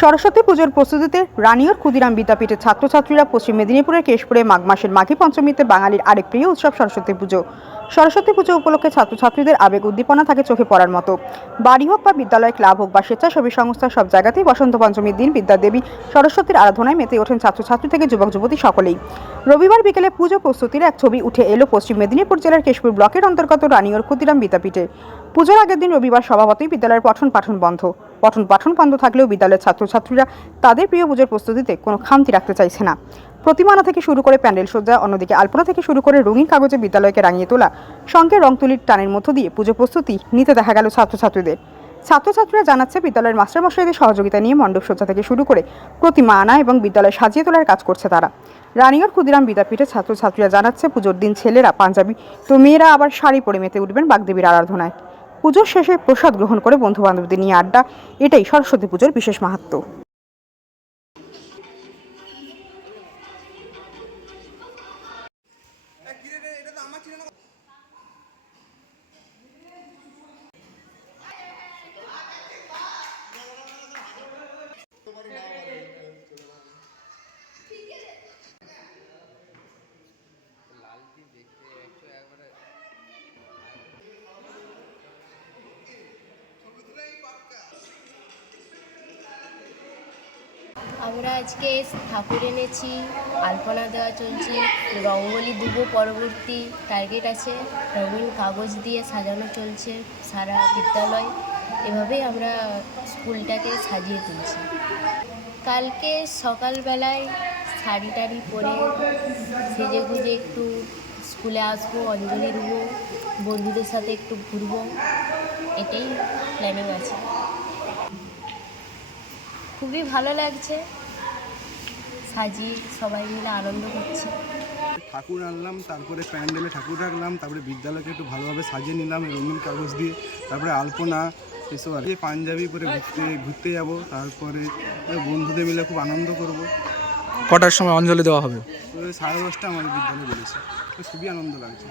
সরস্বতী পুজোর প্রস্তুতিতে রানিয়র ক্ষুদিরাম বিদ্যাপীঠের ছাত্রছাত্রীরা পশ্চিম মেদিনীপুরের কেশপুরে মাঘ মাসের মাঘী পঞ্চমীতে বাঙালির আরেক প্রিয় উৎসব সরস্বতী পুজো। সরস্বতী পুজো উপলক্ষে ছাত্রছাত্রীদের আবেগ উদ্দীপনা থাকে চোখে পড়ার মতো। বাড়ি হোক বা বিদ্যালয়, ক্লাব হোক বা স্বেচ্ছাসেবী সংস্থা, সব জায়গাতেই বসন্ত পঞ্চমীর দিন বিদ্যাদেবী সরস্বতীর আরাধনায় মেতে ওঠেন ছাত্রছাত্রী থেকে যুবক যুবতী সকলেই। রবিবার বিকেলে পুজো প্রস্তুতির এক ছবি উঠে এলো পশ্চিম মেদিনীপুর জেলার কেশপুর ব্লকের অন্তর্গত রানিয়র ক্ষুদিরাম বিদ্যাপীঠে। পুজোর আগের দিন রবিবার স্বভাবতই বিদ্যালয়ের পঠন পাঠন বন্ধ। পঠন পাঠন বন্ধ থাকলেও বিদ্যালয়ের ছাত্রছাত্রীরা তাদের প্রিয় পুজোর প্রস্তুতিতে কোনো খামতি রাখতে চাইছে না। প্রতিমানা থেকে শুরু করে প্যান্ডেল সজ্জা, অন্যদিকে আলপনা থেকে শুরু করে রঙিন কাগজে বিদ্যালয়কে রাঙিয়ে তোলা সঙ্গে রং তুলির টানের মধ্য দিয়ে পুজো প্রস্তুতি নিতে দেখা গেল ছাত্রছাত্রীদের। ছাত্রছাত্রীরা জানাচ্ছে, বিদ্যালয়ের মাস্টারমশাইদের সহযোগিতা নিয়ে মণ্ডপ সজ্জা থেকে শুরু করে প্রতিমা আনা এবং বিদ্যালয় সাজিয়ে তোলার কাজ করছে তারা। রানিগড় ক্ষুদিরাম বিদ্যাপীঠে ছাত্রছাত্রীরা জানাচ্ছে, পুজোর দিন ছেলেরা পাঞ্জাবি তো মেয়েরা আবার শাড়ি পরে মেতে উঠবেন বাগদেবীর আরাধনায়। পুজোর শেষে প্রসাদ গ্রহণ করে বন্ধু বান্ধবদের নিয়ে আড্ডা, এটাই সরস্বতী পুজোর বিশেষ মাহাত্ম্য আমরা আজকে ঠাকুর এনেছি, আলপনা দেওয়া চলছে, রঙ্গোলি দেবো পরবর্তী টার্গেট আছে, রঙিন কাগজ দিয়ে সাজানো চলছে সারা বিদ্যালয়। এভাবেই আমরা স্কুলটাকে সাজিয়ে তুলছি। কালকে সকালবেলায় শাড়ি টাড়ি পরে সেজে গুজে একটু স্কুলে আসব, অঞ্জলি দেবো, বন্ধুদের সাথে একটু ঘুরবো, এটাই প্ল্যানিং আছে। খুবই ভালো লাগছে। সাজিয়ে সবাই মিলে আনন্দ করছি। ঠাকুর আনলাম তারপরে প্যান্ডেলে ঠাকুর রাখলাম তারপরে বিদ্যালয়কে একটু ভালোভাবে সাজিয়ে নিলাম রঙিন কাগজ দিয়ে তারপরে আলপনা এসব আর পাঞ্জাবি পরে ঘুরতে ঘুরতে যাব তারপরে বন্ধুদের মিলে খুব আনন্দ করব। কটার সময় অঞ্জলি দেওয়া হবে? সাড়ে দশটা আমাদের বিদ্যালয়ে বলেছে। খুবই আনন্দ লাগছে।